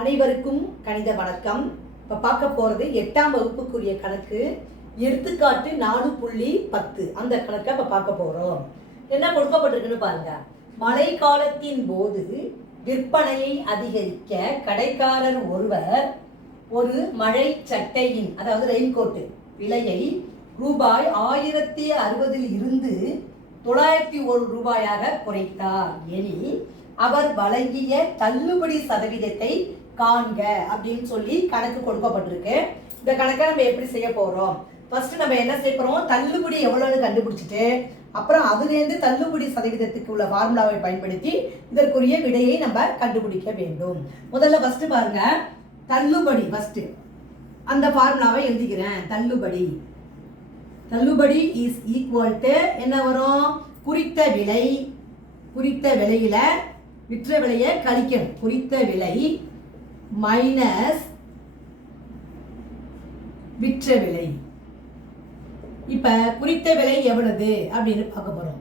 அனைவருக்கும் கணித வணக்கம். இப்போ பார்க்க போகிறது 8ஆம் வகுப்புக்குரிய கணக்கு. எடுத்துக்காட்டு 4.10 அந்த கணக்கை இப்போ பார்க்க போகிறோம். என்ன கொடுக்கப்பட்டிருக்குன்னு பாருங்க. மழை காலத்தின் போது விற்பனையை அதிகரிக்க கடைக்காரர் ஒருவர் ஒரு மழை சட்டையின் அதாவது ரெயின்கோட்டு விலையை ரூபாய் 1060 இருந்து 901 ரூபாயாக குறைத்தார் எனில் அவர் வழங்கிய தள்ளுபடி சதவீதத்தை காண்க அப்படின்னு சொல்லி கணக்கு கொடுக்கப்பட்டிருக்கு. இந்த கணக்கை நம்ம எப்படி செய்ய போறோம்? ஃபர்ஸ்ட் நம்ம என்ன செய்ய போறோம்? தள்ளுபடி எவ்வளவுன்னு கண்டுபிடிச்சிட்டு அப்புறம் அதுலேருந்து தள்ளுபடி சதவீதத்துக்கு உள்ள ஃபார்முலாவை பயன்படுத்தி இதற்குரிய விடையை நம்ம கண்டுபிடிக்க வேண்டும். முதல்ல ஃபர்ஸ்ட் பாருங்க, தள்ளுபடி. ஃபர்ஸ்ட் அந்த ஃபார்முலாவை எழுதிக்கிறேன். தள்ளுபடி இஸ் ஈக்குவல் டு என்ன வரும்? குறித்த விலையில விற்ற விலையை கழிக்கணும். குறித்த விலை மைனஸ் விற்ற விலை. இப்ப குறித்த விலை எவ்வளவு அப்படின்னு பார்க்க போறோம்.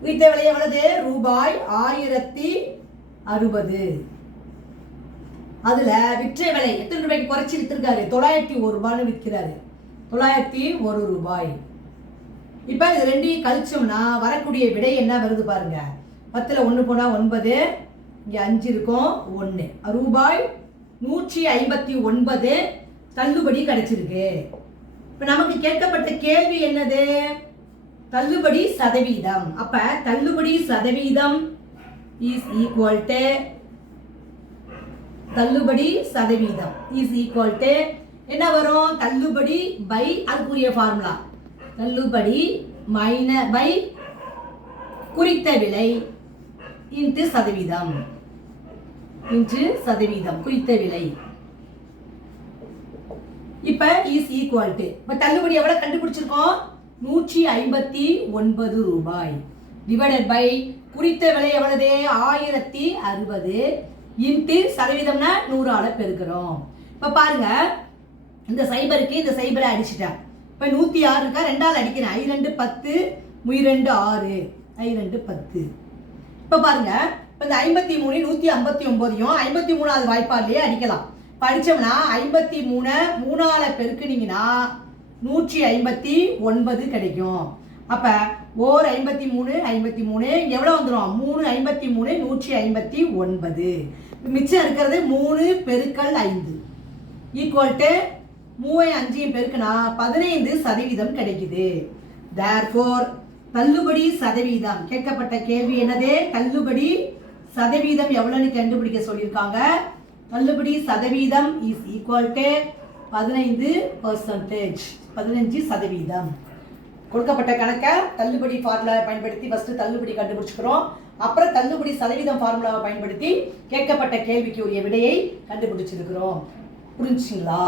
குறித்த விலை எவ்வளவு? ரூபாய் 1060. அதுல விற்ற விலை எத்தனை ரூபாய்க்கு குறைச்சி வித்திருக்காரு? 901 ரூபான்னு விற்கிறாரு. 901 ரூபாய். இப்ப இது ரெண்டையும் கழிச்சோம்னா வரக்கூடிய விடை என்ன வருது பாருங்க. 10ல் 1 போனா 9, இங்க 5 இருக்கும் 1. ரூபாய் 159 தள்ளுபடி கிடைச்சிருக்கு. இப்ப நமக்கு கேட்கப்பட்ட கேள்வி என்னது? தள்ளுபடி சதவீதம். அப்ப தள்ளுபடி சதவீதம் இஸ் ஈக்குவல் டு என்ன வரும்? தள்ளுபடி பை அதுக்குரிய ஃபார்முலா தள்ளுபடி பை குறித்த விலை இன்ட்டு சதவீதம் குறித்த விலை. இப்ப இஸ் ஈக்குவல் டு இப்ப தள்ளுபடி எவ்வளவு கண்டுபிடிச்சிருக்கோம்? 159 ரூபாய் டிவைடட் பை குறித்த விலை எவ்வளவு? 1060 இன்ட்டு சதவீதம்னா 100ஆல பெருக்கிறோம். இப்ப பாருங்க, இந்த சைபருக்கு இந்த சைபரை அடிச்சுட்டேன். இப்ப 106 இருக்கா, 2ஆல் அடிக்கிறேன். 2 10 2 6 2 10. இப்ப பாருங்க, இப்ப இந்த 53 159 53வது வாய்ப்பாலே அடிக்கலாம். படிச்சோம்னா 53 3ஆல பெருக்குனீங்கன்னா 159 கிடைக்கும். அப்ப ஓர் 53 எவ்வளவு வந்துடும்? 3 53 159. மிச்சம் இருக்கிறது 3 பெருக்கல் 5 ஈக்குவல் டு 3 5 பெருக்குனா 15% கிடைக்குது. தேர்ஃபோர் தள்ளுபடி சதவீதம் கேட்கப்பட்ட கேள்வி என்னது? தள்ளுபடி சதவீதம் எவ்வளவுன்னு கண்டுபிடிக்க சொல்லியிருக்காங்க. தள்ளுபடி சதவீதம் இஸ் ஈக்குவல் டு 15%. கொடுக்கப்பட்ட கணக்கை தள்ளுபடி ஃபார்முலாவை பயன்படுத்தி ஃபர்ஸ்ட் தள்ளுபடி கண்டுபிடிச்சுக்கிறோம். அப்புறம் தள்ளுபடி சதவீதம் ஃபார்முலாவை பயன்படுத்தி கேட்கப்பட்ட கேள்விக்கு உரிய விடையை கண்டுபிடிச்சிருக்கிறோம். புரிஞ்சுங்களா?